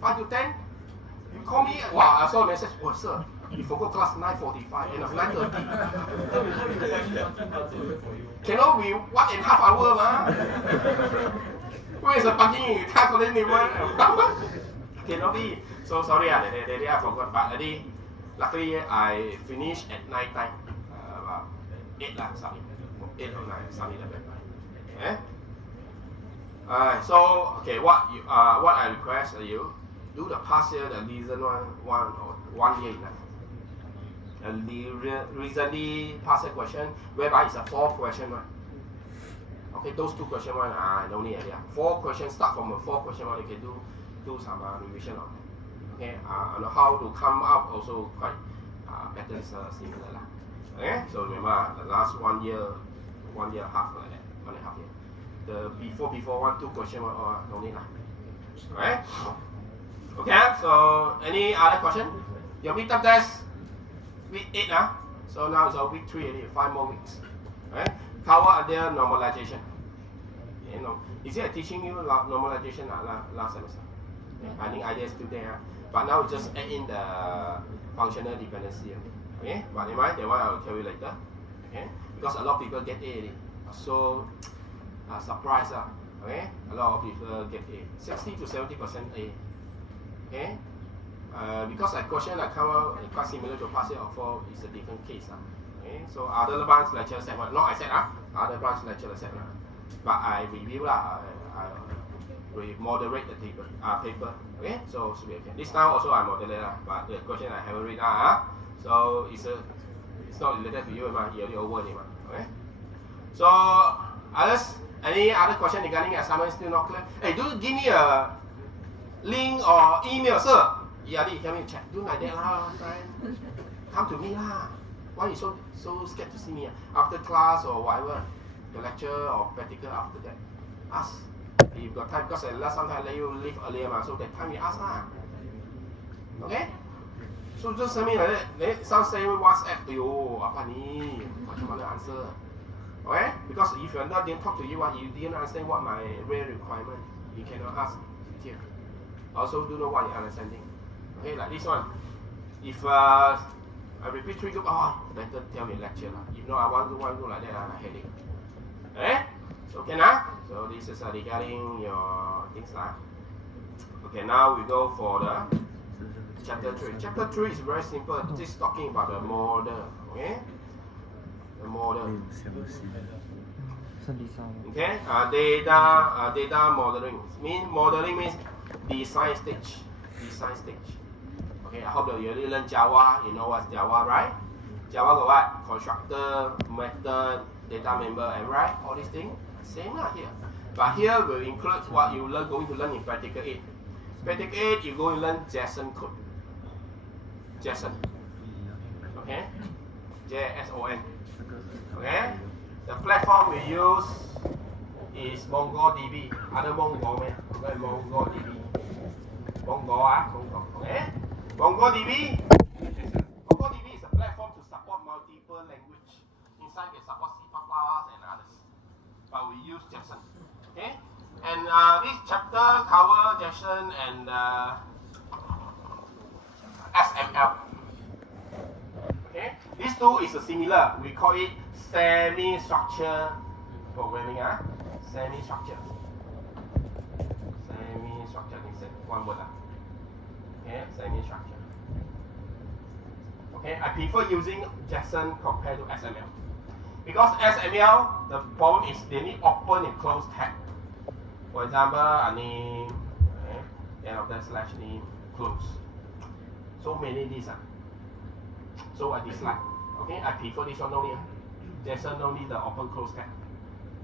5 to 10. You call me, wow, I saw a message, oh sir, you forgot class 9:45, and 9:30. Cannot be 1.5 hours, ma. Where is the parking? Calculate me one. Cannot be. So sorry, that day I forgot, but luckily I finished at night time, about 8 lah, something. 8 or 9, something like that. Okay? So okay, what I request you do the past year, the recent one year enough. And the recently past year question, whereby it's a 4 question one. Okay, those 2 question one no need idea. 4 questions, start from a 4 question one. You can do some revision on it. Okay, and how to come up also quite patterns similar lah. Okay, so remember the last 1 year, 1 year half like that, 1.5 year. The before 1, 2 question one no need lah. Alright. Okay, so any other question? Your midterm test week 8 so now it's week 3 already, 5 more weeks. Alright, cover under normalization. You know, is it teaching you normalization last semester? I think idea is still there, but now we just add in the functional dependency. Okay, but never mind, that one I will tell you later. Okay, because a lot of people get A, so surprised. Okay, a lot of people get A, 60 to 70% A. Okay, because a question I cover quite similar to past year or 4 is a different case. Okay, so other branch lecture set one, not I said other branch lecture set one, but I review we moderate the paper. Okay, so should be okay. This time also I moderate but the question I haven't read so it's not related to you, you already over it. Okay, so others, any other question regarding assignment still not clear? Hey, do give me a link or email, sir. Yeah, help me check. Do like that friend. Come to me Why you so scared to see me after class or whatever, the lecture or practical after that? Ask. If you've got time, because last time I let you leave earlier, so that time you ask Okay? So just send me like that. Some say WhatsApp, apa ni? Macam mana answer? Okay? Because if you're not didn't talk to you, you didn't understand what my real requirement, you cannot ask here. Also do know what you're understanding. Okay, like this one. If I repeat 3 group, better tell me lecture If not, I want to like that, I headache. Okay? So okay now? So this is regarding your things Okay, now we go for the chapter 3. Chapter 3 is very simple. This is talking about the model. Okay? The model. Okay? Data modeling. Modeling means design stage. Okay, I hope that you already learned Java. You know what's Java, right? Java got what? Constructor, method, data member, and right? All these things. Same here. But here will include what you going to learn in practical 8. Practical 8, you're going to learn JSON code. JSON. Okay? JSON. Okay? The platform we use is MongoDB. Other Mongo, MongoDB. Okay? MongoDB is a platform to support multiple languages. Inside it supports C++ and others. But we use JSON. Okay? And this chapter covers JSON and XML. Okay? These two is similar. We call it semi-structured programming. Semi-structured. Semi-structured is one word. Okay, semi-structured. Okay, I prefer using JSON compared to XML. Because XML, the problem is they need open and close tag. For example, I need then after slash name close. So many these So I dislike. Okay, I prefer this one only. JSON only the open close tag.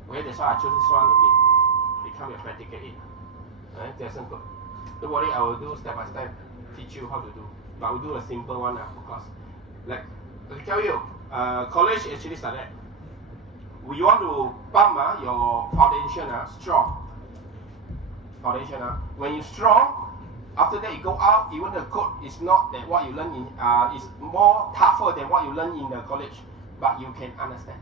Okay, that's why I choose this one. It become a practical 8. JSON code. Don't worry, I will do step by step, teach you how to do. But we'll do a simple one of course. Like I tell you, college actually like that. We want to pump your foundation strong. Foundation when you strong, after that you go out, even the code is not that what you learn in is more tougher than what you learn in the college, but you can understand.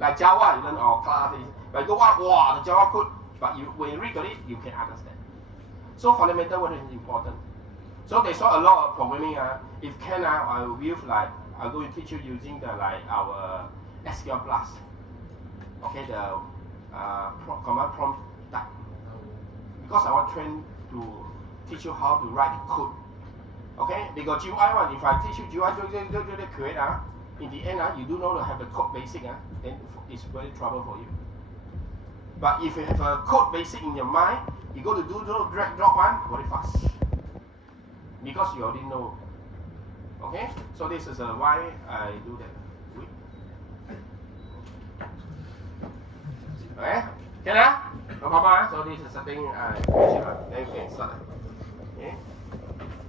Like Java, you learn our class, but you go out, wow, the Java code, but when you read it, you can understand. So fundamental what is important. So they saw a lot of programming. If can, I will like I'm going to teach you using the like our SQL Plus. Okay, the command prompt type. Because I want train to teach you how to write the code. Okay, because GUI one, if I teach you GUI create in the end you do not have the code basic then it's very trouble for you. But if you have a code basic in your mind, you go to do drag drop one very fast. Because you already know. Okay, so this is why I do that. Okay, can no problem. So this is something I then we can start. Okay.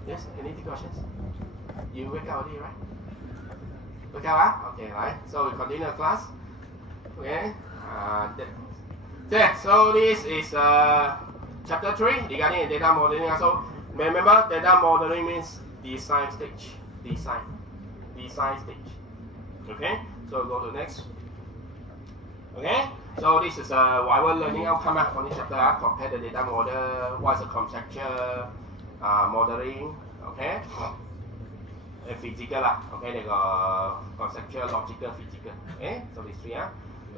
Yes, any questions? You wake up already, right? Wake up, okay, right? So we continue the class. Okay. So this is chapter 3 regarding data modeling. So remember, data modeling means design stage. Design stage. Okay. So go to next. Okay. So this is whatever learning outcome for this chapter. Compare the data model. What's the conceptual modeling? Okay. Physical Okay, they got conceptual, logical, physical. Okay. So these three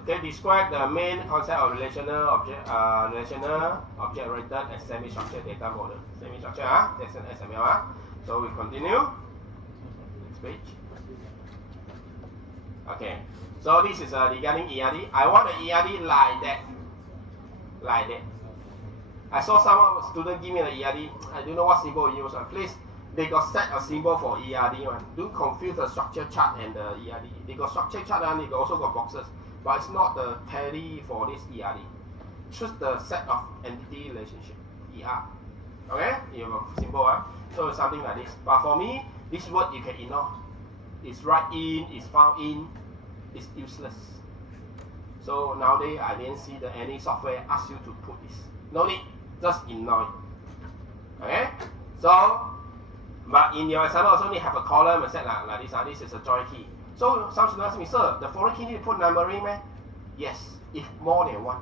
Okay, describe the main concept of relational object-oriented, and semi-structured data model. Semi-structured, that's an SML. So we continue. Next page. Okay. So this is regarding ERD. I want the ERD like that. Like that. I saw some student give me the ERD. I don't know what symbol you use. Please, they got set a symbol for ERD one. Don't confuse the structure chart and the ERD. They got structure chart and they also got boxes. But it's not the tally for this ERD. Choose the set of entity relationship, ER. Okay? You have a symbol. So it's something like this. But for me, this word you can ignore. It's write in, it's found in, it's useless. So nowadays I didn't see any software ask you to put this. No need, just ignore it. Okay? So, but in your assignment also need have a column and set like this. This is a join key. So some students ask me, sir, the foreign key need to put numbering, man? Yes, if more than one.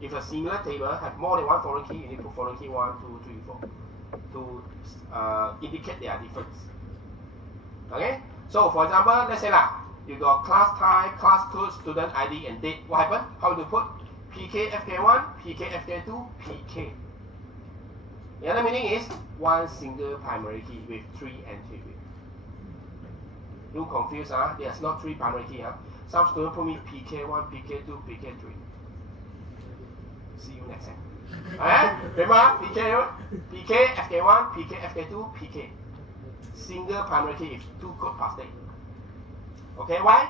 If a similar table have more than one foreign key, you need to put foreign key 1, 2, 3, 4 to indicate their difference. Okay? So for example, let's say you got class type, class code, student ID, and date. What happened? How do you put PK FK1, PK FK2, PK? The other meaning is one single primary key with 3 entry. Don't confuse, there's not 3 primary key. Some students put me PK1, PK2, PK3. See you next time. Alright? Remember, PK FK1, PK FK2, PK. Single primary key is 2 code per state. Okay, why?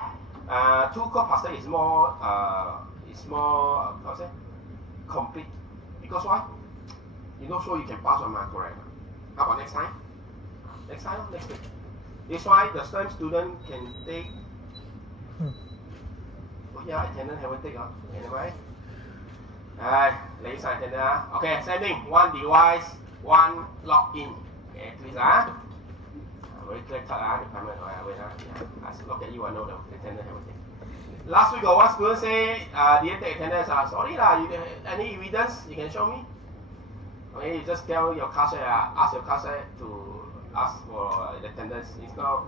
2 code per state is more complete. Because why? You're not sure you can pass or not correct. How about next time? Next time, next week. This is why the same student can take. Oh yeah, attendant haven't taken. Anyway. Let's attendant. Okay, same thing. One device, one login. Okay, please very clear cut department. Wait I look at you, I know the attendant haven't taken. Last week one student say didn't take attendance. Sorry you any evidence you can show me? Okay, you just tell your cashier, ask your cashier to ask for the attendance. It's not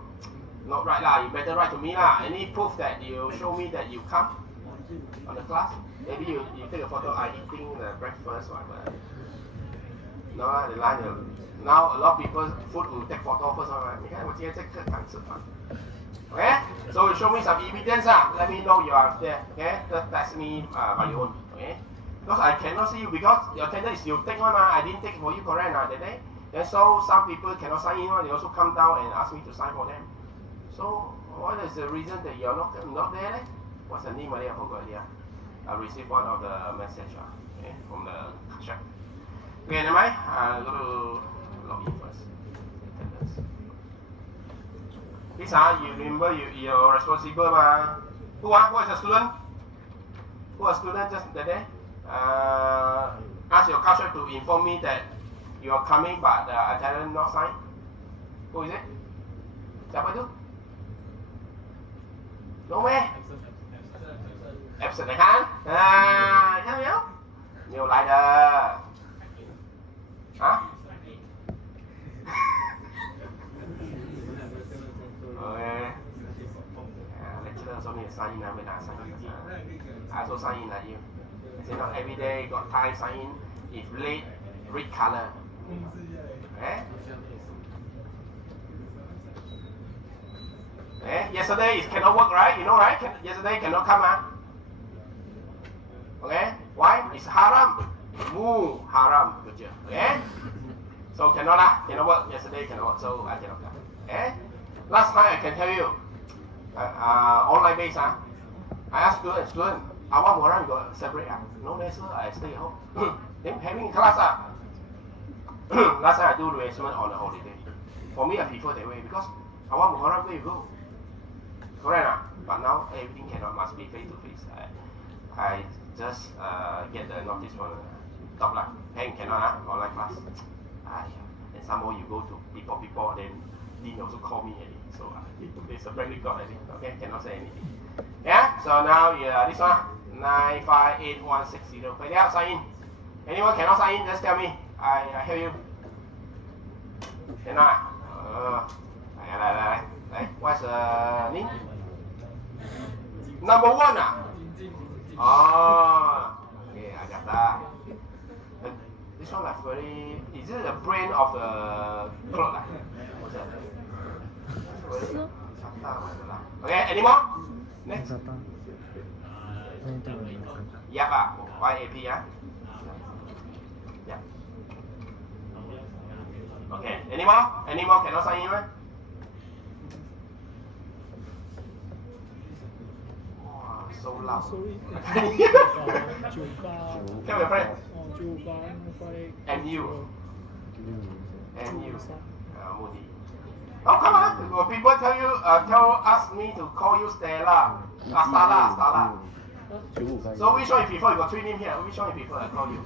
right You better write to me Any proof that you show me that you come on the class? Maybe you take a photo. I eating the breakfast, whatever. No, the line. Now a lot of people food will take photo first. Okay, so you show me some evidence. Let me know you are there. Okay, just text me by your own. Okay, because I cannot see you because your attendance is you take one. I didn't take for you correct that day. And so some people cannot sign in. They also come down and ask me to sign for them. So what is the reason that you're not there? What's the name? I forgot. I received one of the message from the chat. Okay, never mind. I'm going to log in first. Attendance. This you remember you're responsible. Who is a student? Who is a student just that day? Ask your cashier to inform me that you are coming but the attendant not signed. Who is it? Siapa tu? No meh? Absent kan? Thấy không? Nhiều lại đờ. Huh? Okay. Lecturer also need to sign in when I sign in. I also sign in like you. I say not every day got time sign in. If late, red color. Okay? Okay? Yesterday it cannot work, right? You know, right? Yesterday cannot come, huh? Okay? Why? It's haram. Haram. Good job. Okay? So cannot work. Yesterday cannot work. So I cannot come. Okay? Last time I can tell you, online based, I asked student, awal Muharram you got separate? No, sir, I stay home. Then having class, last time I do rehearsal on a holiday. For me, I prefer that way because awal Muharram where you go? Correct, but now everything must be face to face. I just get the notice from the top lah. Hang cannot online class. And some more you go to people, then Dean also call me already. So it's a practical God already. Okay, cannot say anything. Yeah. So now this one 9581660. Put it out, sign in. Anyone cannot sign in, just tell me. I hear you. Cannot. What's the name? Number 1 Oh, okay, I got that. This one like very. Is it the brain of the clock? What's that? Okay, any more? Next. Yep, YAP, yeah? Yeah. Okay, any more? Any more cannot sign in, right? Wow, so loud. Tell your friend. And you. Moody. Oh, come on. Will people ask me to call you Stella? Stella. So which one you prefer? You got 3 names here. Which one you prefer I call you?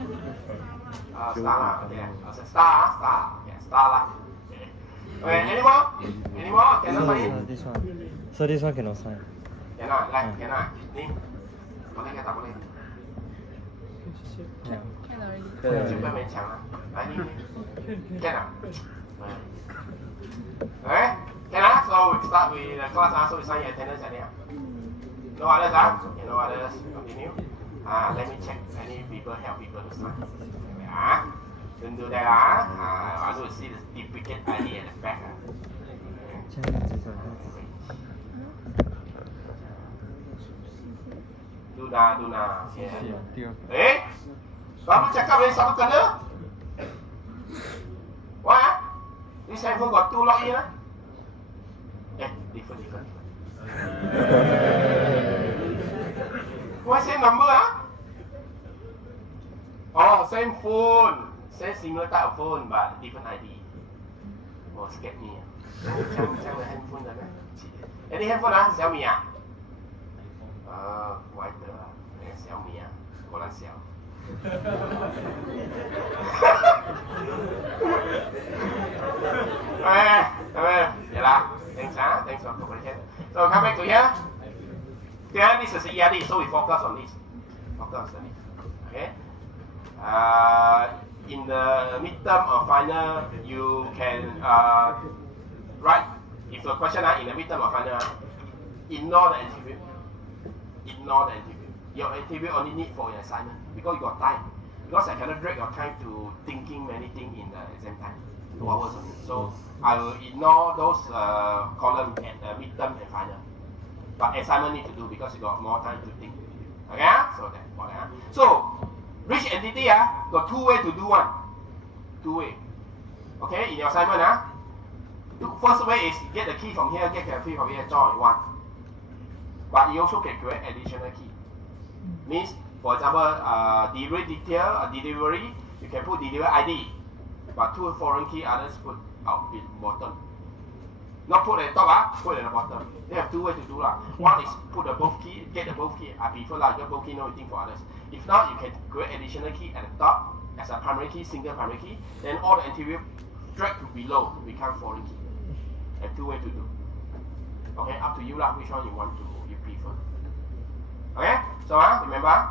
Stella. Okay. I said Star. Okay, Stella. Okay, any more? Cannot sign in? This one. So this one cannot sign. Cannot. Ni? Boleh ke tak boleh? Can already. 就不要勉强了。来，你 can Okay? Can So we start with the class. So we sign your attendance earlier. No others, No others. Continue. Let me check any people help people to sign. Don't do that. I want to see the duplicate ID at the back. Duna. Kamu cakap dari satu kena? Why? This handphone got 2 login. Different. Why same number? Oh, same phone. Same similar type of phone, but different ID. Oh, scared me. 这样的 handphone 的呢？你 handphone 小米啊？怪得小米啊，果然小。Thanks for cooperation. So come back to here. Then this is ERD, so we focus on this. Okay. In the midterm or final, you can write. If the question in the midterm or final, ignore the interview. Your interview only need for your assignment because you got time. Because I cannot drag your time to thinking many things in the exam time. 2 hours only. So I will ignore those columns at the midterm and final. But assignment need to do because you got more time to think. Okay? So that's important. So rich entity got 2 ways to do one. 2 ways. Okay? In your assignment first way is get the key from here, get the key from here, join one. But you also can create additional key. Means, for example, delivery detail, delivery, you can put delivery ID, but 2 foreign key, others put out in bottom. Not put at the top, put at the bottom. They have 2 ways to do lah. One is put the both key, get the both key. I prefer get both key, no waiting for others. If not, you can create additional key at the top as a primary key, single primary key. Then all the interview drag to below to become foreign key. Have 2 ways to do. Okay, up to you lah. Which one you prefer? Okay, so remember.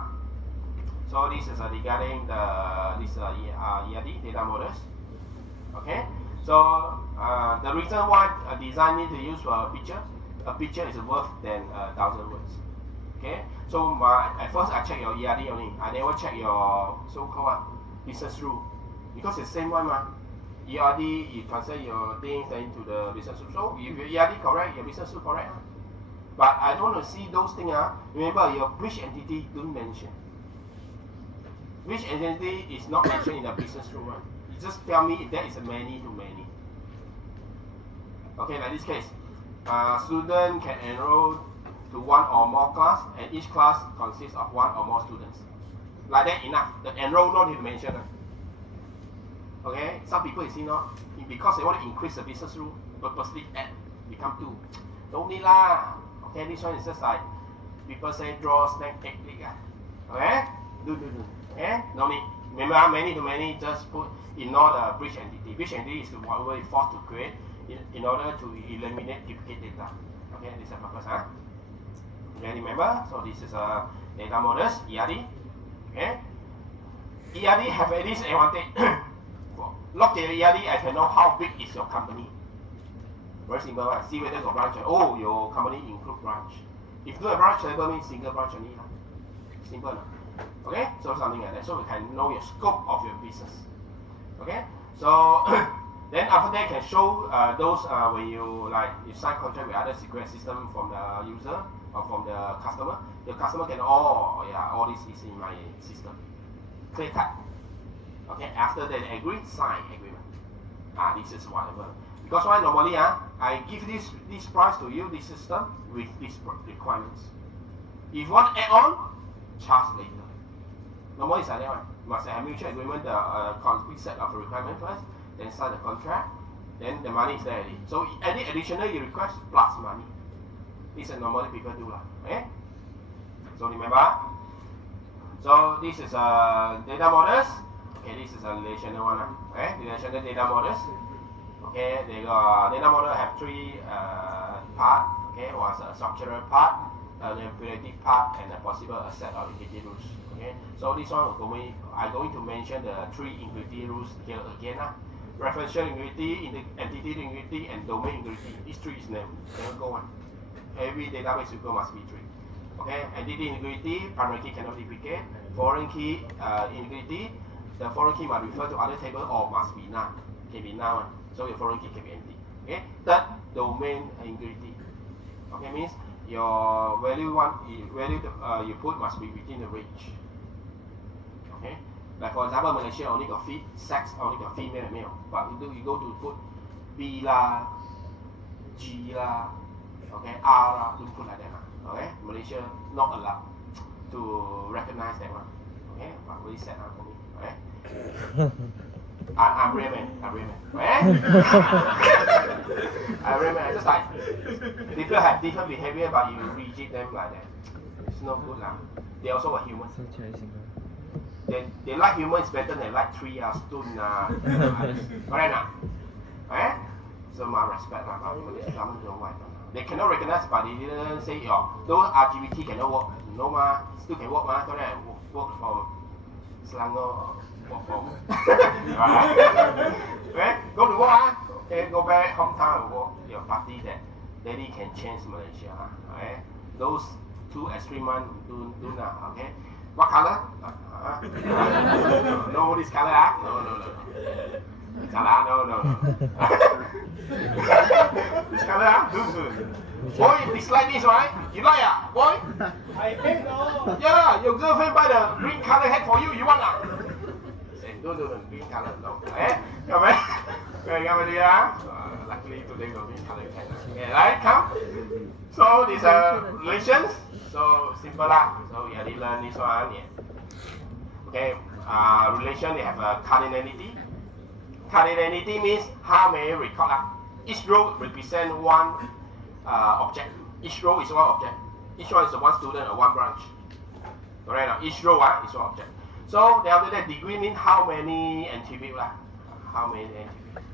So this is regarding this ERD data models. Okay, so the reason why a design need to use a picture is worth than 1,000 words. Okay, so at first I check your ERD only. I never check your so-called business rule because it's the same one. ERD, you transfer your things into the business rule. So if your ERD correct, your business rule correct. But I don't want to see those things. Remember, your which entity don't mention. Which entity is not mentioned in the business rule. You just tell me if there is a many to many. Okay, like this case, student can enroll to one or more class, and each class consists of one or more students. Like that enough. The enroll not even mentioned. Okay, some people you see not because they want to increase the business rule, purposely add become 2. Don't need lah. Okay, this one is just like people say draw snake egg leak. Okay, do. Okay, no need. Remember, many to many, just put ignore the bridge entity. Bridge entity is whatever you forced to create in order to eliminate duplicate data. Okay, this is the purpose. Okay, remember, so this is a data models, ERD. Okay, ERD have at least advantage. Look at the ERD, I can know how big is your company. Very simple. See whether you branch. Oh, your company include branch. If do a branch, label means single branch only. Simple. Okay, so something like that. So we can know your scope of your business. Okay, so then after that can show those when you sign contract with other secret system from the user or from the customer. The customer can all this is in my system. Clear cut. Okay, after they agree, sign agreement. This is whatever. Because why normally I give this price to you, this system with these requirements. If you want to add on, charge later. Normally it's like that one. You must have a mutual agreement, the complete set of requirements first, then sign the contract, then the money is there already. So any additional you request plus money. This is normally people do okay? So remember. So this is data models. Okay, this is a relational one. Okay, relational data models. Okay, they got data model have 3 part. Okay, was a structural part, a manipulative part, and a possible set of integrity rules. Okay, so this one I'm going to mention the 3 integrity rules here again. Referential integrity, entity integrity, and domain integrity. These 3 is never go one. Every database you go must be 3. Okay, entity integrity, primary key cannot duplicate. Foreign key integrity, the foreign key must refer to other table or must be none. Can be none. So your foreign key can be empty. Okay, third, domain integrity. Okay, means your value you put must be within the range. Okay, like for example, Malaysia only got sex only got female and male, but you go to put B lah, G lah, okay, R lah, don't put like that. Okay, Malaysia not allowed to recognize that one. Okay, but very sad for me. Okay. I'm real man. I'm real man. I just like people have different behavior, but you reject them like that. It's no good lah. They also are human. They like humans better than like tree stone correct now? Eh? So my respect lah. They cannot recognize, but they didn't say those LGBT cannot work. No still can work correct? Work from Selangor. Okay, go to work. Okay, go back hometown and work your party that daddy can change Malaysia. Okay, those 2 extreme ones do now. Okay, what color? No, this color. No. This color, no. This color, good. Boy, if dislike this, right? You like boy? I hate no. Yeah, your girlfriend buy the green color hat for you. You want No, green color, no. Come on. Come here. Luckily today no green color hat. Okay, right, come. So these are relations. So simple lah. So we already learned this one. Yeah. Okay, relation they have a cardinality. Cardinality means how many record. Each row represent one object. Each row is one object. Each one is one student or one branch. Correct? Each row is one object. So after that, degree means how many attributes lah. How many attributes.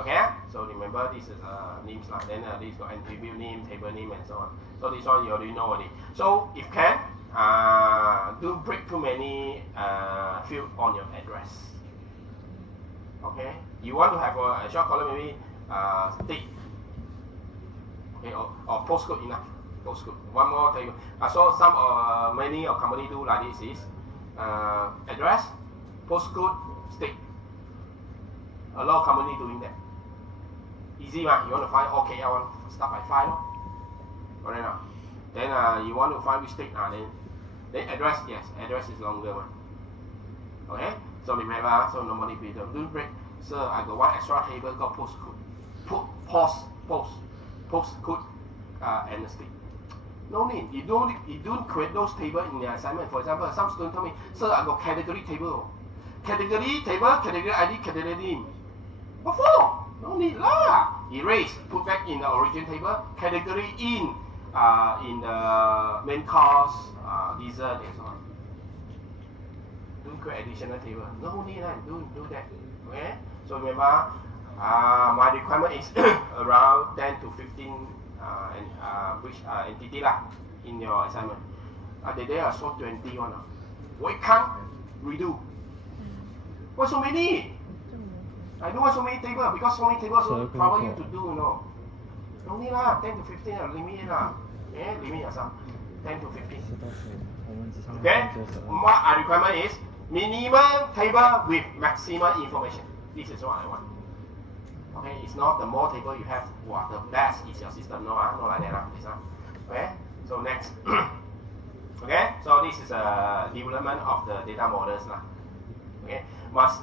Okay? So remember this is names lah. Then this got attribute name, table name, and so on. So this one you already know already. So if can, do break too many field on your address. Okay? You want to have a short column, maybe state, okay, or postcode enough. Postcode. One more table. I saw some many company do like this is address, postcode, state. A lot of company doing that. Easy man. You want to find all KL one, start by 5 no? Correct now. Then you want to find which state then address, yes, address is longer one. Okay, so remember, so normally we don't break. So I got one extra table called postcode. Postcode and the state. No need. You don't create those tables in the assignment. For example, some student tell me, sir, I got category table. Category table, category ID, category name. What for? No need lah. Erase, put back in the origin table. Category in the main course, dessert and so on. Don't create additional table. No need lah. Don't do that. Okay. So remember, my requirement is around 10 to 15 which entity lah in your assignment. The day I saw 21. Why can't redo? Why so many? I don't want so many tables because so many tables will trouble you to do, you know. Only lah, 10 to 15 limit lah. Okay, limit yourself. 10 to 15. Okay, what I requirement is minimum table with maximum information. This is what I want. Okay, it's not the more table you have, wow, the best is your system. No, not like that. Okay, so next. Okay, so this is a development of the data models. Okay,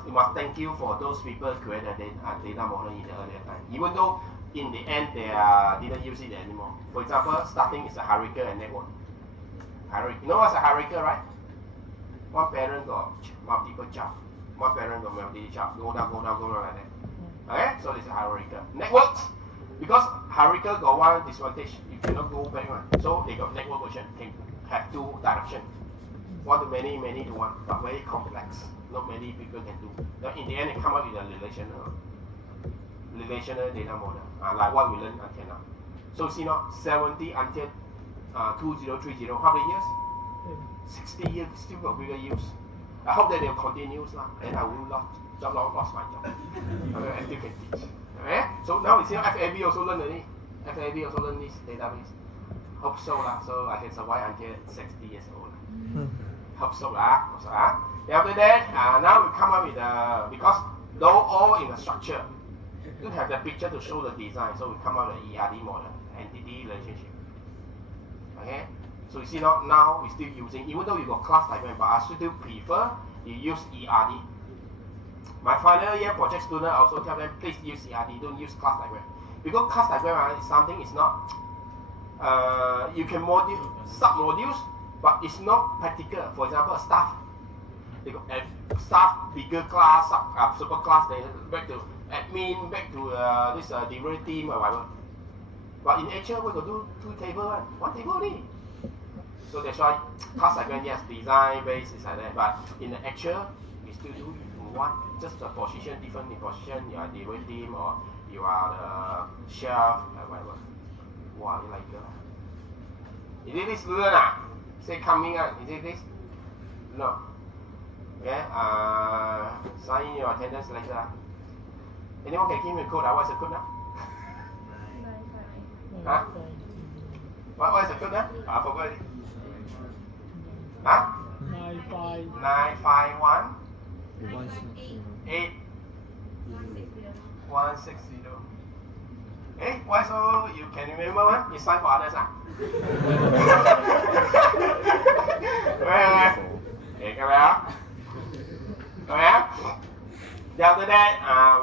you must thank you for those people who created a data model in the earlier time. Even though in the end they didn't use it anymore. For example, starting is a hierarchical and network. You know what's a hierarchical, right? One parent got multiple child. One parent got multiple child. Go down like that. Okay, so this is hierarchical. Networks, because hierarchical got one disadvantage. You cannot go back one. So they got network version. Can have two direction. One to many, many to one, but very complex. Not many people can do. Then in the end, they come up with a relational data model, like what we learned until now. So see now, 70 until 2030, how many years? 60 years, still got bigger use. I hope that they'll continue, and I will not lost my job. Okay, I still can teach. Okay? So now we see FAB also learn already. FAB also learn this database. Hope so so I can survive until 60 years old. Hope so Then after that, now we come up with because though all in the structure, you have the picture to show the design, so we come up with the ERD model, entity relationship. Okay, so you see now we're still using, even though you got class diagram, but I still prefer you use ERD. My final year project student also tell them, please use ERD, don't use class diagram, because class diagram is something is not. You can sub modules, but it's not practical. For example, staff. They got staff, bigger class, super class, then back to admin, back to this delivery team or whatever. But in actual, we could do two tables, one table only. So that's why class diagram, yes, design base is like that. But in the actual, we still do one, just the position, different position. You are delivery team or you are the chef or whatever. Wow, you like that? Is it this student? Say coming up. Is it this? No. Okay. Sign in your attendance later. Anyone can give me a code? What's the code now? Huh? What is the code now? I forgot it. Huh? 951 8 160. Hey, why so you can remember one? You sign for others, Okay, come here. Then after that,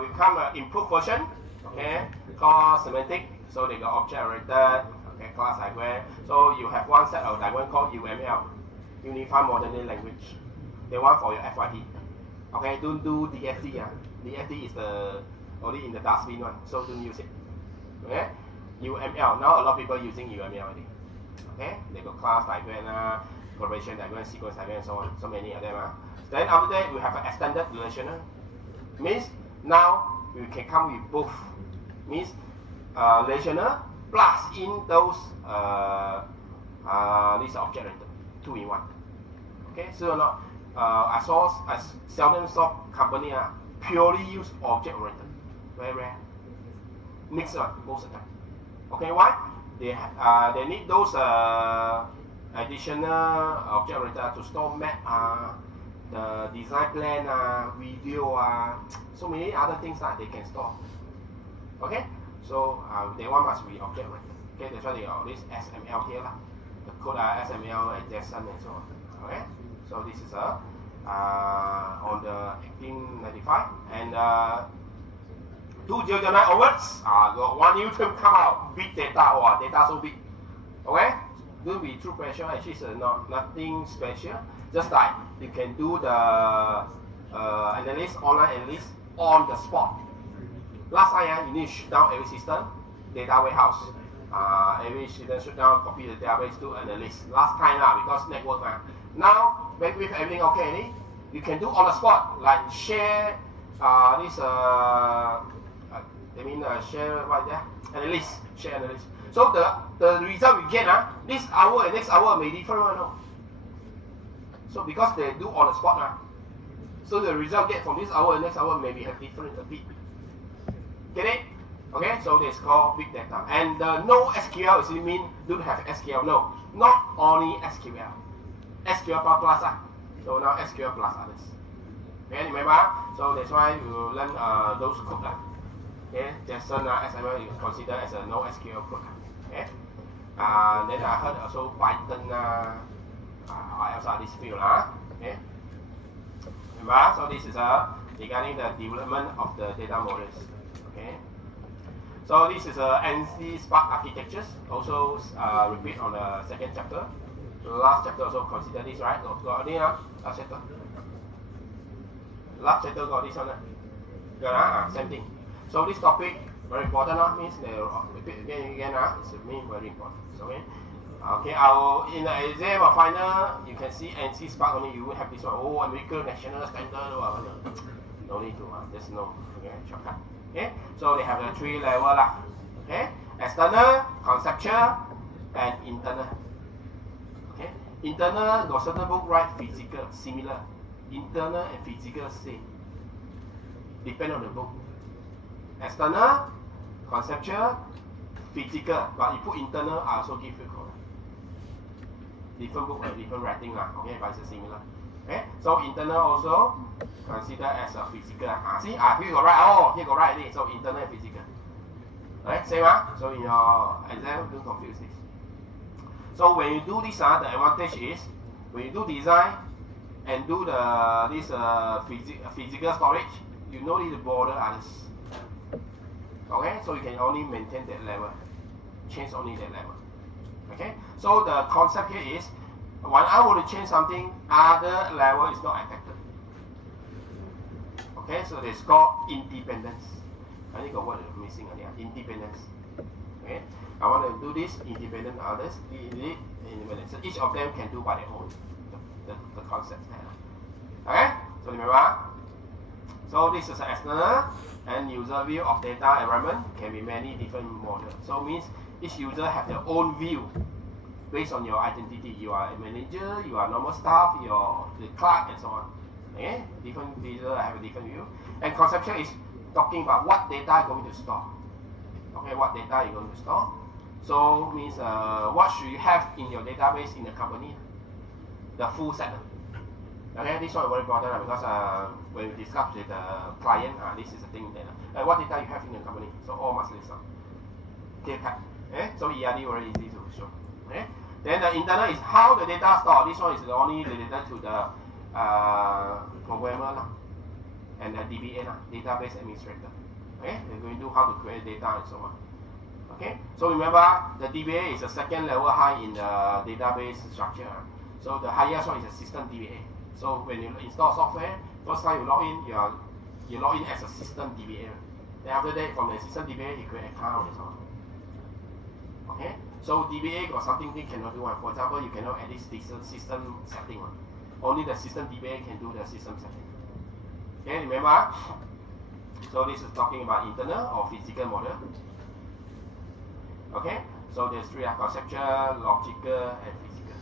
we come improve version, okay, called semantic. So they got object oriented, okay, class diagram. So you have one set of diagram called UML, Unified Modeling Language. They want for your FYD. Okay, don't do DFT. DFT is the only in the dustbin one, so don't use it. Okay, UML. Now a lot of people using UML already. Okay, they got class diagram, correlation diagram, sequence diagram, and so on. So many of them. Then after that, we have an extended relational. Means now we can come with both. Means relational plus in those this object oriented, 2 in 1. Okay, so now I seldom saw company purely use object oriented. very rare. Mixed one, most of the time. Okay, why? They need those additional object to store map, the design plan, video, so many other things that they can store. Okay, so they one must be object oriented. Okay, that's why they got this XML here lah. The code XML and JSON and so on. Okay, so this is on the 1895 and 2009 onwards, got one new term come out, big data. Wow, data so big. Okay, don't be too pressure. Actually, it's nothing special. Just like you can do the online analysis on the spot. Last time, you need to shut down every system, data warehouse. Every student should now copy the database to analyst. Last time because network. Now, with everything okay, you can do on the spot, like share this. Share right there, analyst, share analyst. So the result we get, this hour and next hour may different one, no? So because they do on the spot, so the result get from this hour and next hour maybe have different a bit. Get it? Okay, so this called big data. And no SQL is mean don't have SQL. No, not only SQL. SQL plus. So now SQL plus others. Okay, remember? So that's why you learn those code. Okay, JSON, XML you consider as a no SQL code. Okay. Then I heard also Python. What else are these field? Okay. Remember? So this is regarding the development of the data models. Okay. So this is NC Spark architectures. Also repeat on the second chapter. The last chapter also consider this, right? Got any last chapter? Last chapter got this one. Got same thing. So this topic very important. Means they repeat again. It's mean very important. Okay. Okay. In the exam or final, you can see NC Spark only. You will have this one. Oh, American National Standard. No need to. Just no. Okay. Shortcut. Okay. So they have the 3 level lah. Okay. External, conceptual, and internal. Okay. Internal got certain book right. Physical similar. Internal and physical same. Depend on the book. External, conceptual, physical. But you put internal, I also give you correct. Different book and different writing lah. Okay, but it's similar. Okay, so internal also consider as a physical. See, here got right. Oh, here got right. So internal and physical. Right, same. So in your exam, don't confuse this. So when you do this, the advantage is when you do design and do this physical storage, you no need to bother others. Okay, so you can only maintain that level, change only that level. Okay, so the concept here is when I want to change something, other level is not affected. Okay, so it's called independence. I think a word missing here. Independence. Okay, I want to do this independent others. Independent. So each of them can do by their own. The concept there. Okay, so remember. So this is an external and user view of data environment can be many different models. So means each user have their own view based on your identity. You are a manager, you are normal staff, you are the clerk and so on. Okay, different user have a different view. And conceptual is talking about what data you're going to store. Okay, what data you're going to store. So means what should you have in your database in the company? The full set. Okay, this one is very important because when we discuss with the client, this is the thing that what data you have in your company. So all must list down. Okay, okay, so ERD very easy to show. Okay, then the internal is how the data stored. This one is only related to the programmer and the DBA, database administrator. Okay, they're going to do how to create data and so on. Okay, so remember the DBA is the second level high in the database structure. So the highest one is the system DBA. So when you install software, first time you log in, you log in as a system DBA. Then after that, from the system DBA, you create account and so on. Okay, so DBA got something they cannot do. For example, you cannot edit system setting. Only the system DBA can do the system setting. Okay, remember? So this is talking about internal or physical model. Okay, so there's 3: conceptual, logical, and physical.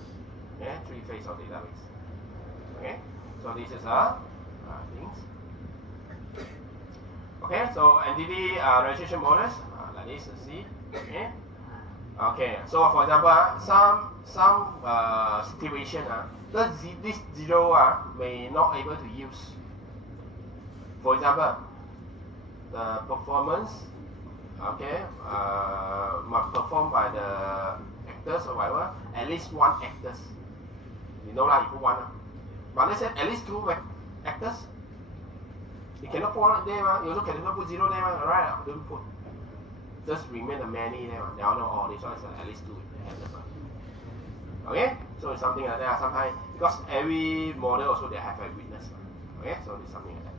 Okay, 3 phases of database. Okay, so this is things. Okay, so entity registration models like this. You see. Okay. Okay. So for example, some situation this zero may not able to use. For example, the performance, okay, must performed by the actors or whatever, at least one actors. You know lah, you put one. But let's say at least two actors. You cannot put one there, you also cannot put zero there, right? Don't put. Just remain the many there. They all know, oh, this one is at least two actors. Okay, so it's something like that. Sometimes because every model also they have a witness. Okay, so it's something like that.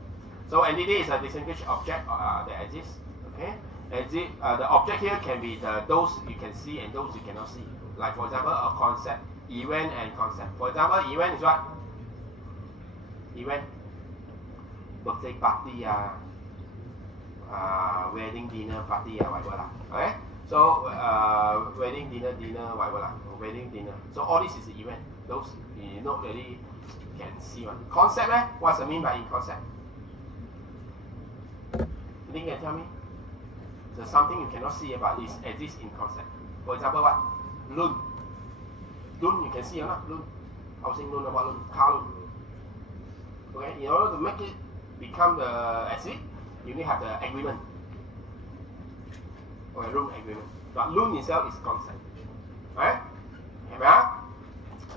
So entity is a distinguished object that exists. Okay, the object here can be those you can see and those you cannot see. Like for example, a concept, event and concept. For example, event is what? Event, birthday party, wedding dinner party, whatever lah. Okay, so wedding dinner, whatever lah. Wedding dinner. So all this is the event. Those you not really can see one. Concept, what's the mean by in concept? You can tell me? So something you cannot see but it exists in concept. For example, what? Loan. Loan you can see or not? Loan. Housing loan, about loan, car loan. Okay, in order to make it become the asset, you need to have the agreement. Okay, loan agreement. But loan itself is concept. Right? Okay,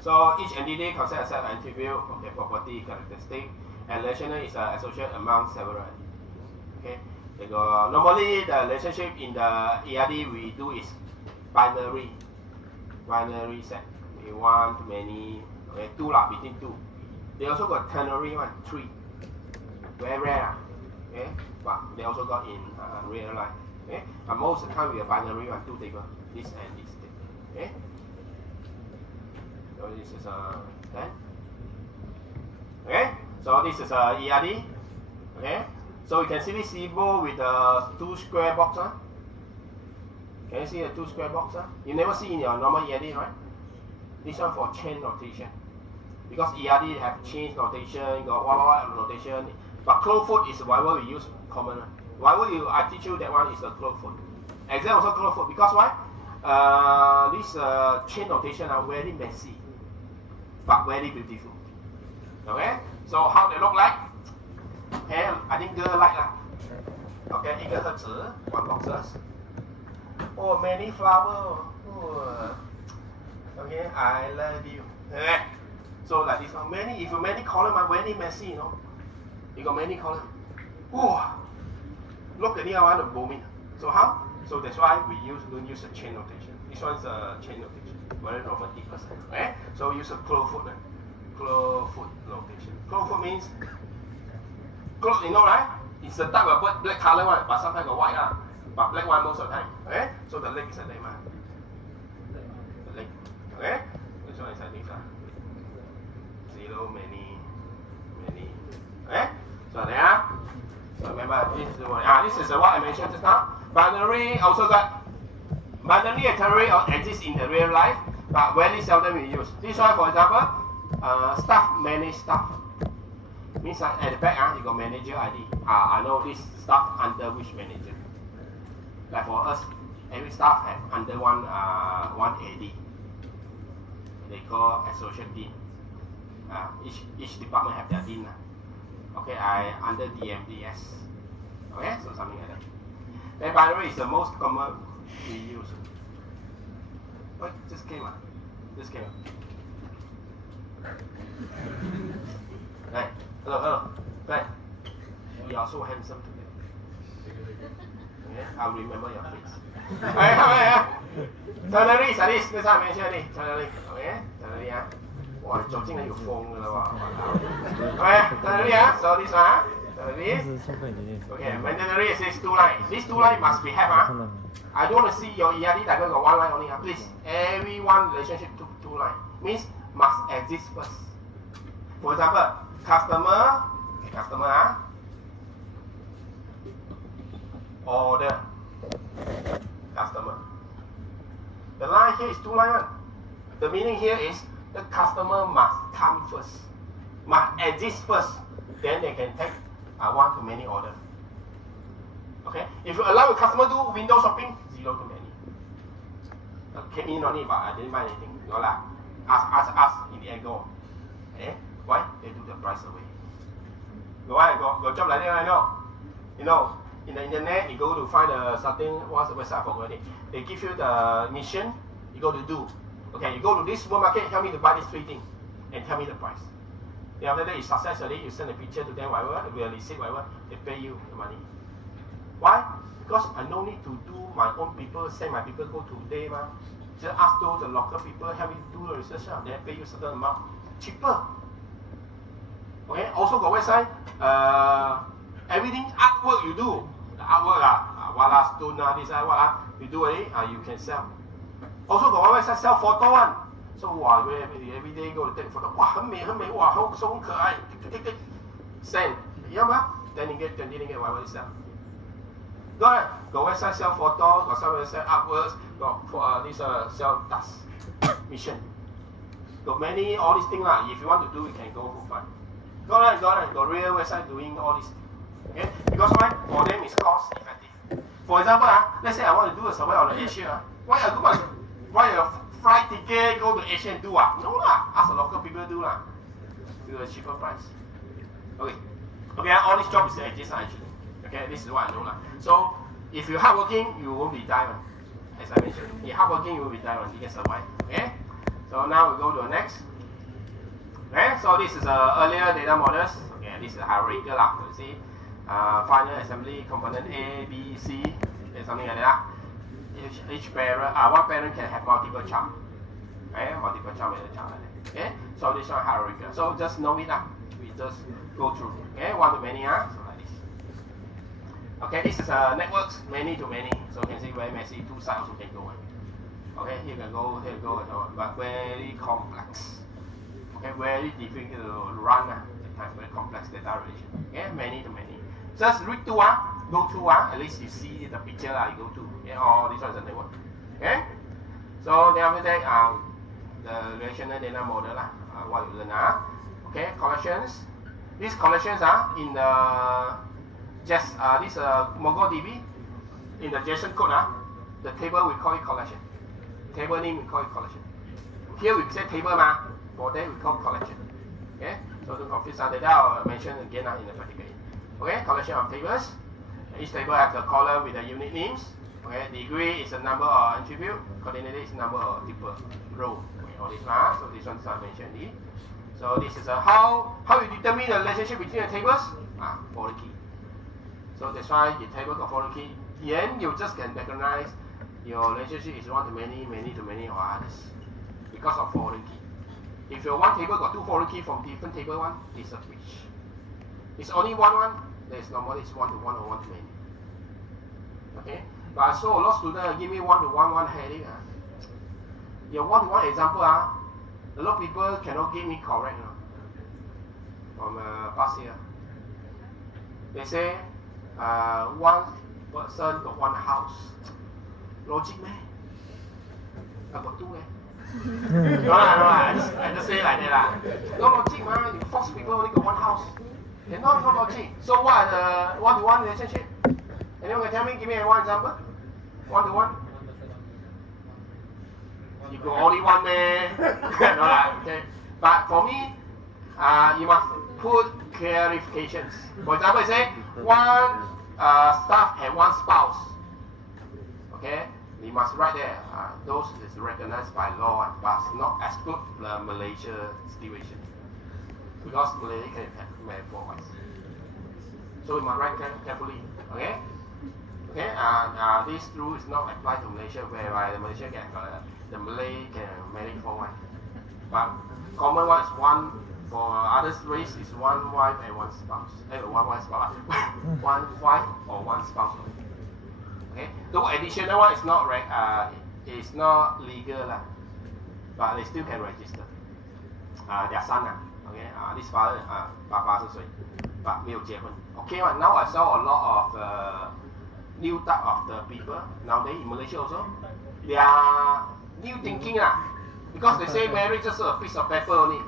so each entity concept asset attribute, okay, property, characteristic, and relational is associated among several. Okay. Normally the relationship in the ARD we do is binary set. Okay, one to many, okay, two lah, between two. They also got ternary one, three. Very rare, okay, but they also got in real life. Okay, but most of the time we have binary one, two table, this and this table. Okay, so this is then. Okay, so this is ERD. Okay. So you can see this symbol with the two square box. Can you see the two square box? You never see in your normal ERD, right? This one for chain notation. Because ERD have chain notation, got what notation. But closed foot is whatever we use common. Whatever I teach you, that one is the closed foot. Exam also closed foot because why? This chain notation are very messy, but very beautiful. Okay, so how they look like? Okay, I think girl like lah. Okay, 一个盒子 one boxes. Oh, many flower. Oh. Okay, I love you. Okay. So like this one, many. If you many column, very messy, you know. You got many column. Oh, look at the one of booming. So how? So that's why we don't use a chain notation. This one's a chain notation, very romantic person. Okay, so we use a closed foot. Closed foot notation. Closed foot means. You know, right? It's the type of black color one, but sometimes got white but black one most of the time. Okay? So the leg is a leg. The leg. Okay? This one is I think zero, many. Okay? So there. So remember this is the one. This is what I mentioned just now. Binary also got binary and ternary exist in the real life, but very seldom we use. This one, for example, staff manage staff. Means at the back you got manager ID. I know this staff under which manager. Like for us, every staff have under one AD. They call associate dean. Each department have their dean. Okay, I under DMDS. Okay, so something like that. Then binary is the most common we use. What just came up? Just came up. Right. Hello. Right. You are so handsome today. Okay, I'll remember your face. Okay, come here. Ternary is this. This I mentioned it. Ternary. Okay, ternary. 哇，你走進嚟要放㗎啦喎。Okay, ternary. So this one. Ternary. Okay, mandatory is these two lines. These two lines must be have. I don't want to see your ERD that got one line only. Please, every one relationship to two lines means must exist first. For example. Customer, order, customer. The line here is two line one. The meaning here is the customer must come first, must exist first, then they can take one to many order. Okay, if you allow a customer to do window shopping, 0 too many. Came in only, but I didn't buy anything. No lah. Ask in the end go. Okay, why? They do the price away. Go job like that, I know. You know, in the internet, you go to find something. What's the website? I forgot it. They give you the mission. You go to do. Okay, you go to this supermarket. Tell me to buy these 3 things, and tell me the price. Then after that, you successfully, you send a picture to them, whatever, will receive whatever, they pay you the money. Why? Because I no need to do my own people, send my people go today, ma. Just ask those the local people help me do the research, then pay you certain amount, cheaper. Okay. Also got website, everything artwork you do, the artwork stone this you do it, you can sell. Also got one website sell photo one. So every day go to take photo. 哇，很美，哇，手很可爱。tick send， 一样吗？ Then you get 20 ringgit whatever you sell. Got website sell photo, got some website artworks, got for this sell dust mission. Got many all these things lah. If you want to do, you can go for fun. Got real website doing all these things. Okay? Because why? For them it's cost effective. For example, let's say I want to do a survey on Asia. Why a flight ticket go to Asia and do No lah. Ask the local people do lah. Do a cheaper price. Okay. All these jobs exist actually. Okay, this is what I know lah. So if you're hardworking, you won't be tired. As I mentioned, if you're hardworking, you will be tired. You can survive. Okay. So now we go to the next. Okay. So this is earlier data models. Okay, this is hierarchical lah. You see, final assembly component A, B, C, and something like that. Each parent, one parent can have multiple child. Okay, multiple child with a child. Okay, so this one hierarchical. So just know it lah. We just go through. Okay, one to many so like this. Okay, this is networks many to many. So you can see very messy. 2 sides also can go. Okay, here can go, but very complex. Okay, very difficult to run. Very complex data relation. Okay, many to many. Just read through go through at least you see the picture you go to. Okay, all this one is a network. Okay, so then after that the relational data model what you learn okay, collections. These collections are in the just this MongoDB in the JSON code the table we call it collection. Table name we call it collection. Here we say table for them we call collection. Okay, so to confuse data I'll mention again in the practical. Okay, collection of tables. Each table has a column with the unique names. Okay, degree is the number of attribute. Coordinate is the number of people row. Okay, all this so this one is mentioned. So this is how you determine the relationship between the tables. Foreign key. So that's why the table got foreign key. Then you just can recognize your relationship is one to many or others because of foreign key. If your one table got 2 foreign key from different table it's a switch. It's only one. There's normally it's 1 to 1 or 1 to many. Okay, but I saw a lot of students give me 1 to 1 headache. Your 1 to 1 example a lot of people cannot give me correct from past year. They say one person got 1 house. Logic man. I got 2 no, I just say like that No logic you force people only got 1 house. They're not logic. So what are the 1 to 1 relationship? Anyone can tell me? Give me one example. 1 to 1. You got only 1 man. No, okay. But for me, you must put clarifications. For example, you say 1 staff and 1 spouse. Okay, you must write there. Those is recognized by law, but not exclude the Malaysia situation. Because Malaysia can have 4 wives. So we must write carefully. Okay. Okay. This rule is not applied to Malaysia, whereby the Malaysia can the Malay can marry 4 wives. But common one is 1. For others race is 1 wife and 1 spouse. 1 wife spouse. 1 wife or 1 spouse. Okay. The additional one is not it's not legal but they still can register. Their son okay. This father 80岁 but 没有结婚. Okay, now I saw a lot of new type of the people nowadays in Malaysia also. They are new thinking because they say marriage is just a piece of paper only.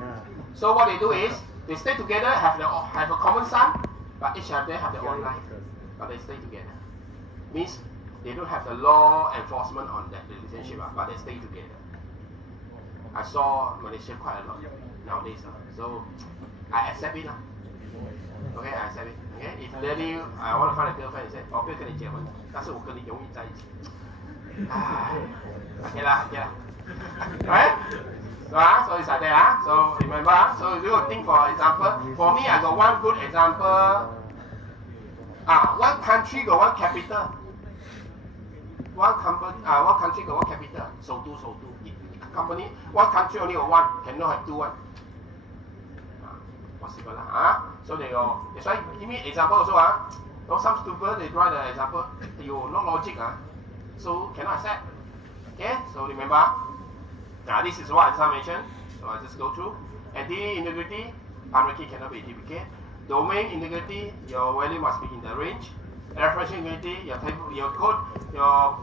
So what they do is they stay together, have a common son, but each of them have their own life, but they stay together. Means they don't have the law enforcement on that relationship, but they stay together. I saw Malaysia quite a lot nowadays, so I accept it. Okay, I accept it. Okay, if daddy I want to find a girlfriend, he said, 我不要跟你结婚，但是我跟你永远在一起。Okay lah, okay lah. Right? So it's like that. So remember, so you think for example, for me I got one good example. One country got one capital. One country got one capital. So two. Company, one country only got one, cannot have two one. Possible lah. So they go. That's why give me example also. Some stupid they try the example. You not logic so cannot accept. Okay, so remember. This is what I mentioned. So I just go through. Entity integrity, primary key cannot be duplicate. Domain integrity, your value must be in the range. Reference integrity, your table, your code, your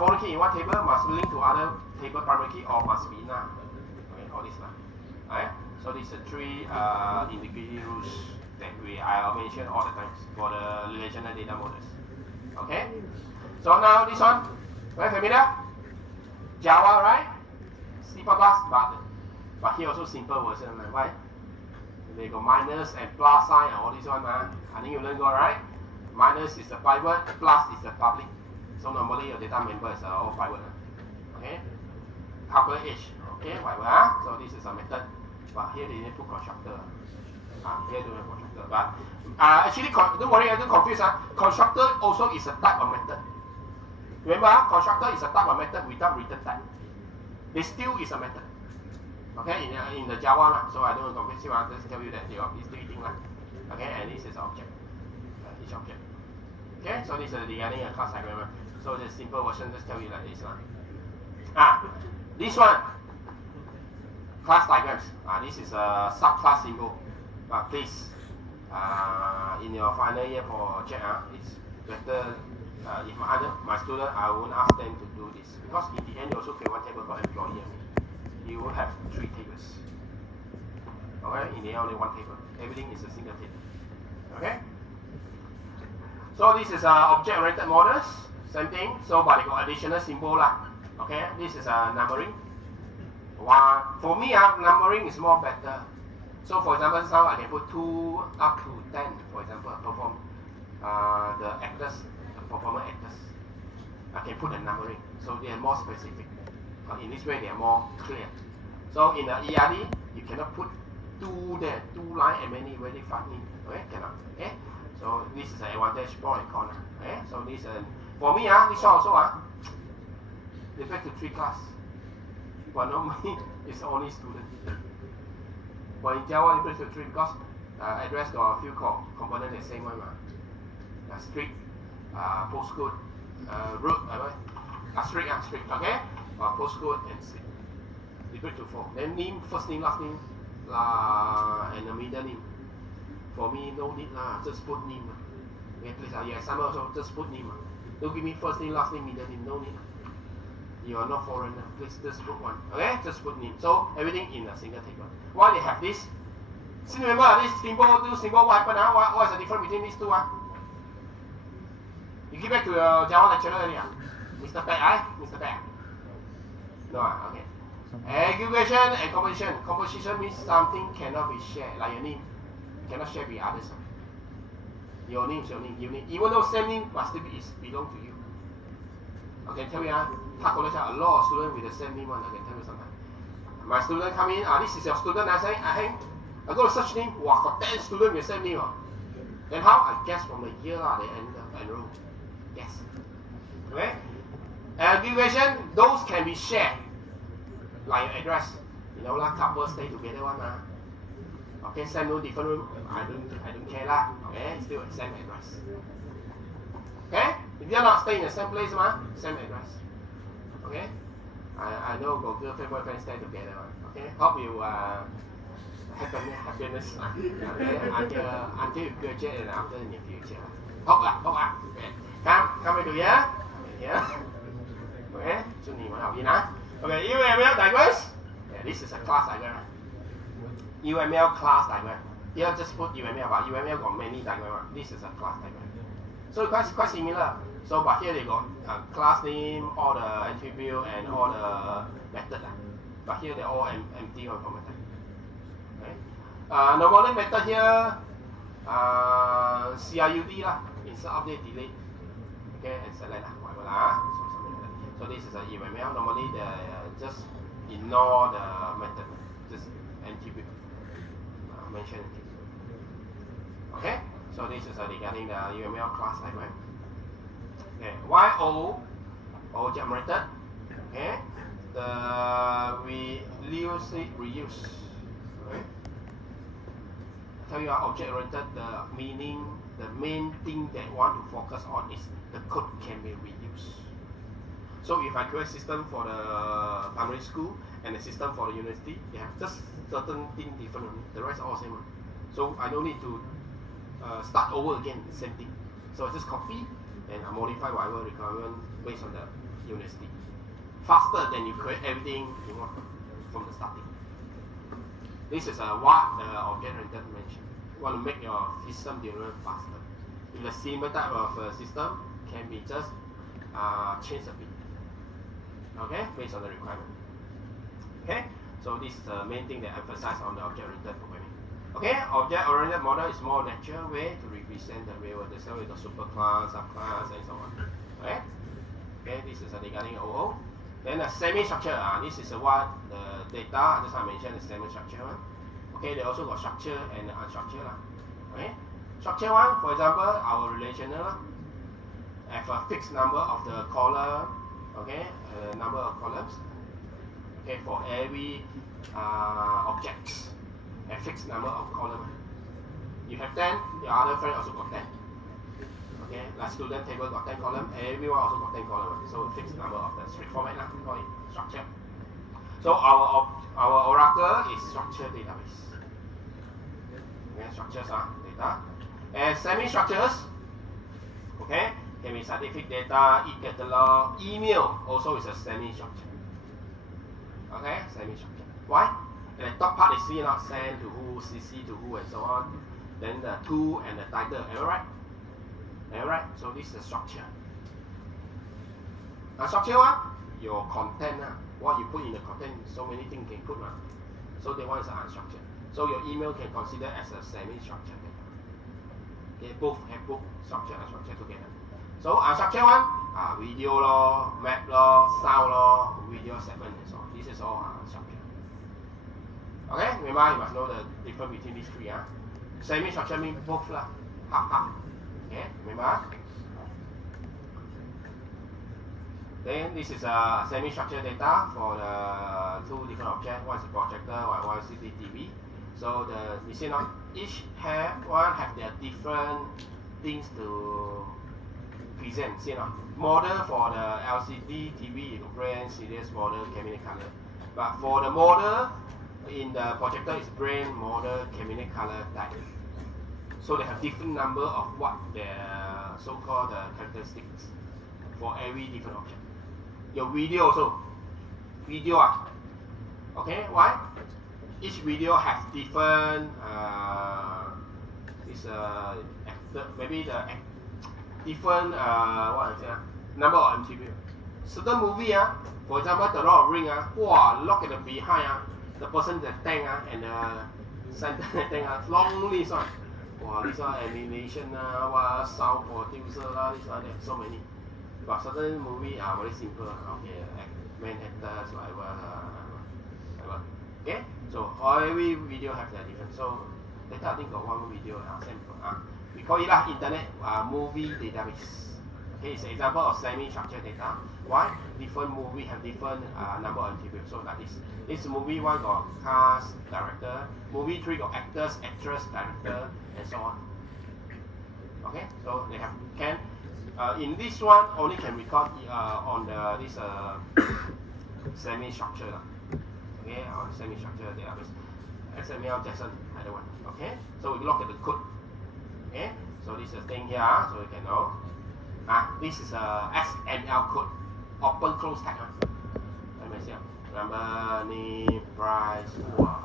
foreign key in one table must link to other table primary key or must be none. Okay, all this now. Alright. So these are three integrity rules that I mention all the times for the relational data models. Okay. So now this one, very familiar. Java, right? C++, but here also simple version. Why? They got minus and plus sign and all this one. I think you learn go right. Minus is the private, plus is the public. So normally your data members are all private. Okay. Calculate age. Okay, whatever. So this is a method. But here they didn't put constructor. Here they don't have constructor. But actually, don't worry, don't confuse. Constructor also is a type of method. Remember, constructor is a type of method without return type. They still is a method. Okay, in the Java. So I don't want to confuse you. I'll just tell you that they are these three things. Okay, and this is object. Each object. Okay, so this is the other class diagram. So the simple version just tell you like this one. This one. Class diagrams. This is a subclass symbol. But please, in your final year project, it's better if my student, I won't ask them to do this because in the end you also create one table called employee. You will have three tables. Okay, in the end only one table. Everything is a single table. Okay. So this is object-oriented models. Same thing. So but they got additional symbol lah. Okay, this is numbering. For me, numbering is more better. So for example, now I can put 2 up to 10, for example, perform the actors, the performer actors. I can put the numbering, so they are more specific. In this way, they are more clear. So in the ERD, you cannot put 2 there, 2 line and many very funny. Okay, cannot. Okay, so this is an advantage, pro and con. Okay, so this for me, this one also they back to 3 class. But normally it's only student. But in Java, you put 3 because address got a few components the same one. Strict, postcode, root, strict, okay? Postcode and strict. You put to 4. Then name, first name, last name, and the middle name. For me, no need just put name. Okay, please, you have some also, just put name. Don't give me first name, last name, middle name, no need. You are not foreigner. Please just put one. Okay, just put name. So everything in a single table. Why they have this? See, remember this symbol, this symbol. What happened? What is the difference between these two? You give back to your Java lecturer earlier, Mr. Peck, Mr. Peck. No, okay. Aggregation and composition. Composition means something cannot be shared, like your name. You cannot share with others. Your name is your name. Even though same name must still belong to you. Okay, tell me, a lot of students with the same name one. I can tell you something. My student come in, this is your student. I say, I go to search name. Wow, got 10 students with the same name. Then how? I guess from the year they enroll. Yes. Okay. Aggregation, those can be shared. Like your address. You know, couple stay together one. Okay, same no different room. I don't care lah. Okay, still the same address. Okay. If you are not staying in the same place, same address. Okay? I know got girlfriend, boyfriend stay together. Okay? Hope you happiness until you graduate and after in the future. Hope lah. Okay. Come into here. Okay? Chú nhìn vào học gì nào? Okay, UML diagrams. Yeah, this is a class diagram. UML class diagram. Here just put UML, but UML got many diagrams. This is a class diagram. So quite similar. So, but here they got class name, all the attribute, and all the method. But here they're all empty or formatted. Okay. Normally method here, CRUD lah, insert update delete. Okay, and select whatever lah. So something like that. So this is an UML. Normally the just ignore the method, just attribute mention attribute. Okay, so this is regarding the UML class diagram. Okay, YO object method. Okay, we reuse. Okay, I tell you object oriented. The meaning, the main thing that we want to focus on is the code can be reused. So if I create a system for the primary school and a system for the university, they have just certain thing different. The rest are all same. So I don't need to start over again, same thing. So I just copy and I modify whatever requirement based on the university. Faster than you create everything you want from the starting. This is what the object-oriented mentioned. You want to make your system development faster. If the similar type of system can be just changed a bit. Okay, based on the requirement. Okay, so this is the main thing that emphasize on the object-oriented programming. Okay, object-oriented model is more natural way to represent the real world. That's why we got superclass, subclass, and so on. Okay, okay, this is regarding OO. Then the semi-structure, this is what the data, just I mentioned the semi-structure one. Okay, they also got structure and unstructured. Okay, structure one, for example, our relational have a fixed number of the column. Okay, number of columns. Okay, for every objects, a fixed number of columns. You have 10, the other friend also got 10. Okay, like student table got 10 columns, everyone also got 10 columns. So fixed number of the strict format lah, call it structure. So our oracle is structured database. Okay, structures are data. And semi-structures, okay, can be scientific data, e-catalog, email also is a semi-structure. Okay, semi-structure. Why? And the top part is send to who, CC to who, and so on. Then the to and the title, am I right? Alright, so this is the structure. Structure one, your content. What you put in the content, so many things can put. So the one is unstructured. So your email can consider as a semi-structured data. Okay, both have both structured and unstructured together. So unstructured one, video law, map law, sound law, video segment, and so on. This is all unstructured. Okay, remember you must know the difference between these three. Semi-structured means both lah. Half half. Okay, remember? Then this is a semi-structured data for the two different objects. One is a projector, one is CCTV. So you see now each one have their different things to present. See now, model for the LCD TV, you got brand, series, model, cabinet color. But for the model in the projector is brand, model, cabinet color type. So they have different number of what their so-called characteristics for every different object. Your video also, video okay, why? Each video has different maybe the different what is it, number of attribute. Certain movie for example the Lord of Ring wow, look at the behind the person the tank and the center tank long list one. Wow, this one animation what sound producer this one so many. But certain movie are very simple. Okay, main actors whatever. Okay, so every video have their different. So later I think got one video sample. We call it internet movie database. Okay, it's an example of semi-structured data. Why? Different movie have different number of attributes. So like this. This movie one got cast, director. Movie 3 got actors, actress, director, and so on. Okay, so they have in this one only can record on this semi-structured. Okay, on semi-structured database. XML, JSON, either one. Okay, so we look at the code. Okay, so this is a thing here, so you can know. This is a XML code, open close tag. Let me see. Number, name, price.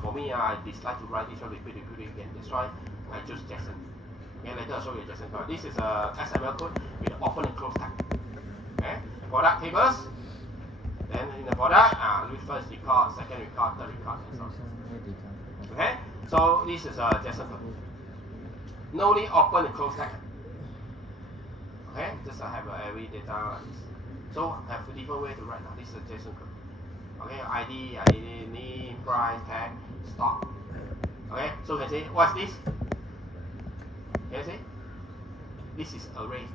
For me, I dislike to write this one, repeat again. That's why I choose JSON. Okay, later I'll show you JSON code. This is a XML code with open and close tag. Okay, product tables. Then in the product, first record, second record, third record, and so on. Okay, so this is a JSON code. No need open and close tag. Okay, just have every data like this. So have a different way to write now. This is a JSON code. Okay, ID, name, price, tag, stock. Okay, so you can say what's this? Can you see? This is array.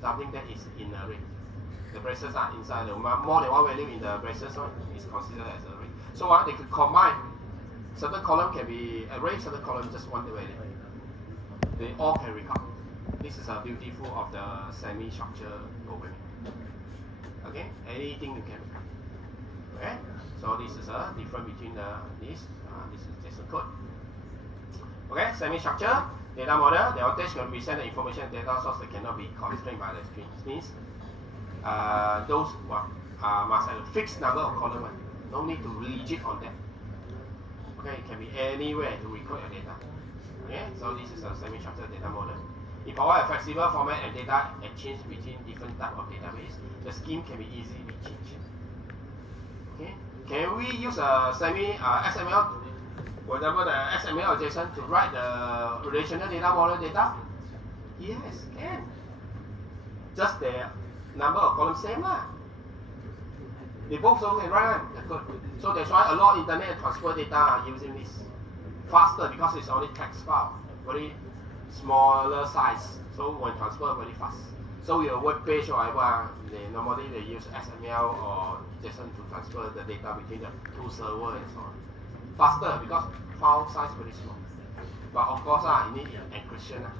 Something that is in array. The braces are inside. The more than one value in the braces one is considered as array. So they could combine. Certain column can be array, certain column just one value. They all can record. This is a beautiful of the semi-structured programming. Okay, anything you can record. Okay, so this is a difference between this is JSON code. Okay, semi-structure data model. The outage can represent the information data source that cannot be constrained by the string. Means those must have a fixed number of columns. No need to rigid on that. Okay, it can be anywhere to record your data. Okay, so this is a semi-structured data model. If I want a flexible format and data exchange between different type of database, the scheme can be easily changed. Okay, can we use a XML, for example, the XML or JSON to write the relational data model data? Yes, can. Just the number of columns same lah. They both so can write the code. So that's why a lot of internet transfer data are using this faster because it's only text file, very smaller size. So when transfer very fast. So your web page or whatever, normally they use XML or JSON to transfer the data between the two servers and so on. Faster because file size very small. But of course, you need encryption.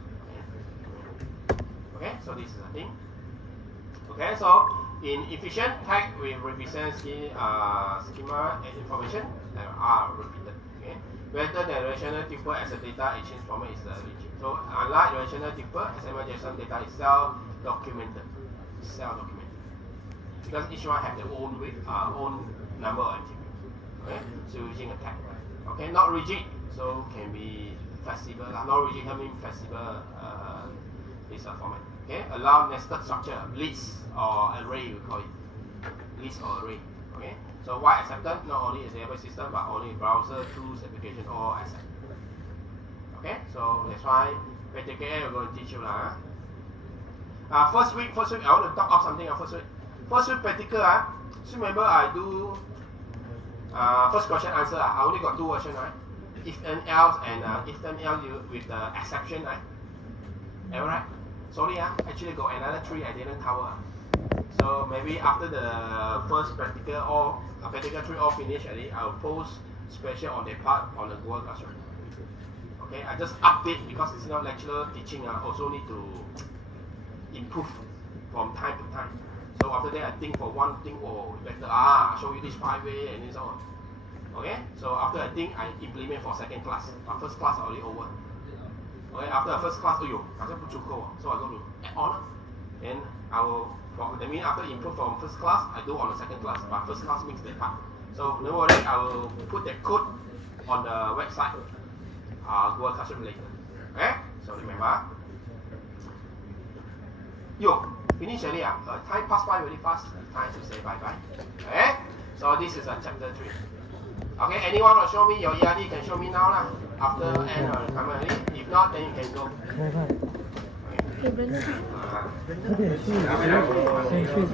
Okay, so this is the thing. Okay, so in efficient tag we represent schema and information that are repeated. Okay, whether the relational tuple as a data exchange format is rigid. So unlike relational tuple, XML JSON data is self-documented. Because each one have their own weight, own number of attributes. Okay, so using a tag. Okay, not rigid, so can be flexible. Not rigid can mean flexible is a format. Okay, allow nested structure, list or array we call it. List or array. Okay, so why accepted? Not only is the database system, but only browser, tools, application, all accept. Okay, so that's why PTKA we're going to teach you lah. First week, I want to talk of something. First week practical. So remember I do first question answer. I only got two versions, right? If and else and if then else with the exception, right? Alright. Sorry, actually got another three I didn't cover. So maybe after the first practical three all finished already, I'll post special on that part on the Google Classroom. Okay, I just update because it's not lecturer teaching. I also need to improve from time to time. So after that, I think for one thing, better I show you this 5 way and so on. Okay, so after I think I implement for second class, but first class already over. Okay, after the first class, so I go to add on, and I will. That means after improve from first class, I do on the second class, but first class makes that part. So no worry, I will put that code on the website. Google Classroom later. Okay, so remember. Finish already. Time passed by very fast. Time to say bye bye. Okay, so this is chapter 3. Okay, anyone will show me your ERD? Can show me now lah. After end or come early. If not, then you can go. Okay.